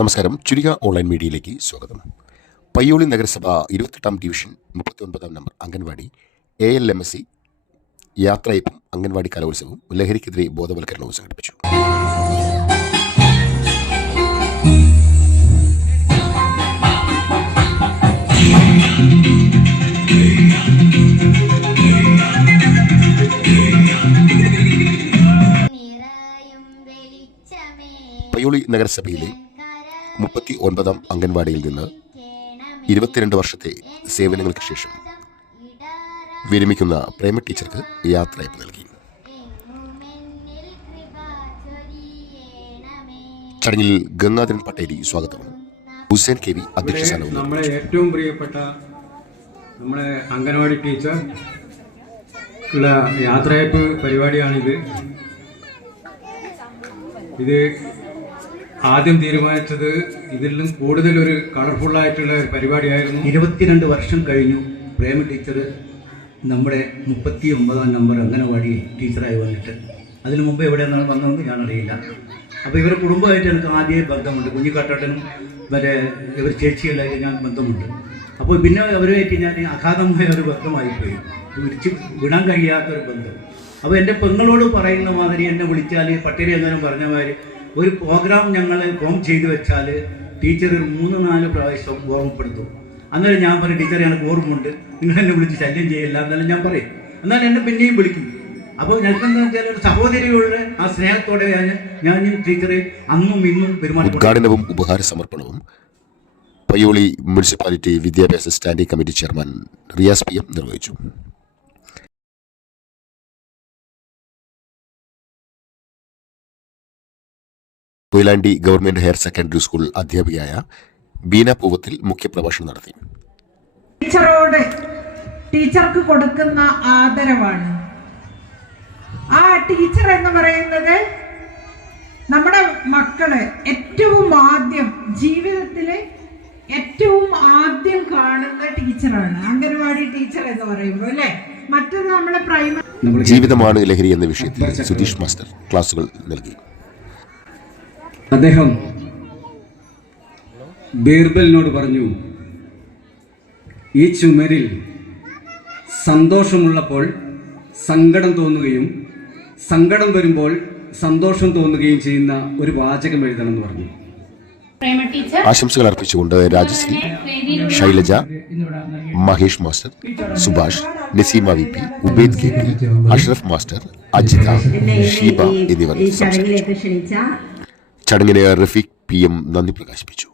നമസ്കാരം. ചുരിക ഓൺലൈൻ മീഡിയയിലേക്ക് സ്വാഗതം. പയ്യോളി നഗരസഭ 28-ാം ഡിവിഷൻ 39-ാം നമ്പർ അംഗൻവാടി ALMSC യാത്രയപ്പും അംഗൻവാടി കലോത്സവവും ലഹരിക്കെതിരെ ബോധവൽക്കരണവും സംഘടിപ്പിച്ചു. പയ്യോളി നഗരസഭയിലെ 39-ാം അംഗൻവാടിയിൽ നിന്ന് 22 വർഷത്തെ സേവനങ്ങൾക്ക് ശേഷം വിരമിക്കുന്ന പ്രേമ ടീച്ചർക്ക് യാത്രയപ്പ് നൽകി. ചടങ്ങിൽ ഗംഗാധരൻ പട്ടേലി സ്വാഗതവും ഹുസൈൻ KV അധ്യക്ഷ സ്ഥാനവും. നമ്മുടെ ഏറ്റവും പ്രിയപ്പെട്ട നമ്മുടെ അംഗൻവാടി ടീച്ചർ ഉള്ള യാത്രയപ്പ് പരിപാടിയാണിത്. ഇത് ആദ്യം തീരുമാനിച്ചത് ഇതിലും കൂടുതലൊരു കളർഫുള്ളായിട്ടുള്ള ഒരു പരിപാടിയായിരുന്നു. 22 വർഷം കഴിഞ്ഞു പ്രേമ ടീച്ചർ നമ്മുടെ 39-ാം നമ്പർ അംഗനവാടി ടീച്ചറായി വന്നിട്ട്. അതിനു മുമ്പ് എവിടെ നിന്നാണ് വന്നതെന്ന് ഞാനറിയില്ല. അപ്പോൾ ഇവരുടെ കുടുംബമായിട്ട് എനിക്ക് ആദ്യമേ ബന്ധമുണ്ട്. കുഞ്ഞിക്കാട്ടനും വരെ ഇവർ ചേച്ചികളായിട്ട് ഞാൻ ബന്ധമുണ്ട്. അപ്പോൾ പിന്നെ അവരുമായിട്ട് ഞാൻ അഗാധമായ ഒരു ബന്ധമായിപ്പോയി, വിളിച്ച് വിടാൻ കഴിയാത്തൊരു ബന്ധം. അപ്പോൾ എൻ്റെ പെങ്ങളോട് പറയുന്ന മാതിരി എന്നെ വിളിച്ചാൽ പട്ടേലി എങ്ങനെ പറഞ്ഞ മാതിരി ഒരു പ്രോഗ്രാം ഞങ്ങൾ ഫോം ചെയ്തു വെച്ചാൽ ടീച്ചർ ഒരു 3-4 പ്രാവശ്യം ഓർമ്മപ്പെടുത്തും. അന്നേരം ഞാൻ പറയും, ടീച്ചറെ എനിക്ക് ഓർമ്മയുണ്ട്, നിങ്ങൾ എന്നെ വിളിച്ച് ശല്യം ചെയ്യില്ല എന്നാലും ഞാൻ പറയും. എന്നാലും എന്നെ പിന്നെയും വിളിക്കും. അപ്പോൾ ഞങ്ങൾക്കെന്താ വെച്ചാൽ ഒരു സഹോദരിയുടെ ആ സ്നേഹത്തോടെ ഞാൻ ടീച്ചറെ അന്നും ഇന്നും പെരുമാറി. ഉദ്ഘാടനവും ഉപഹാര സമർപ്പണവും പയ്യോളി മുനിസിപ്പാലിറ്റി വിദ്യാഭ്യാസ standing committee chairman Riyas PM നിർവഹിച്ചു. Koyilandy government higher secondary school അധ്യാപികയായ ബീന പൂവത്തിൽ മുഖ്യപ്രഭാഷണം നടത്തി. ടീച്ചർക്ക് കൊടുക്കുന്ന ആദരവാണ്. ആ ടീച്ചർ എന്ന് പറയുന്നത് നമ്മുടെ മക്കള് ഏറ്റവും ആദ്യം ജീവിതത്തില് ഏറ്റവും ആദ്യം കാണുന്ന ടീച്ചറാണ് അംഗൻവാടി ടീച്ചർ എന്ന് പറയുമ്പോൾ, അല്ലെ? മറ്റത് നമ്മുടെ പ്രൈമറി ജീവിതമാണ് ലഹരി എന്ന വിഷയത്തിൽ സുധീഷ് മാസ്റ്റർ ക്ലാസുകൾ നൽകി. അദ്ദേഹം ബീർബലിനോട് പറഞ്ഞു, ഈ ചുമരിൽ സന്തോഷമുള്ളപ്പോൾ സങ്കടം തോന്നുകയും സങ്കടം വരുമ്പോൾ സന്തോഷം തോന്നുകയും ചെയ്യുന്ന ഒരു വാചകം എഴുതണം എന്ന് പറഞ്ഞു. ആശംസകൾ അർപ്പിച്ചുകൊണ്ട് Rajashree, Shailaja, Mahesh master, Subhash, Naseema VP, Ubaid KP, Ashraf master, Ajitha, Sheeba എന്നിവർ സംസാരിച്ചു. ചടങ്ങിന് റഫീഖ് PM നന്ദി പ്രകാശിപ്പിച്ചു.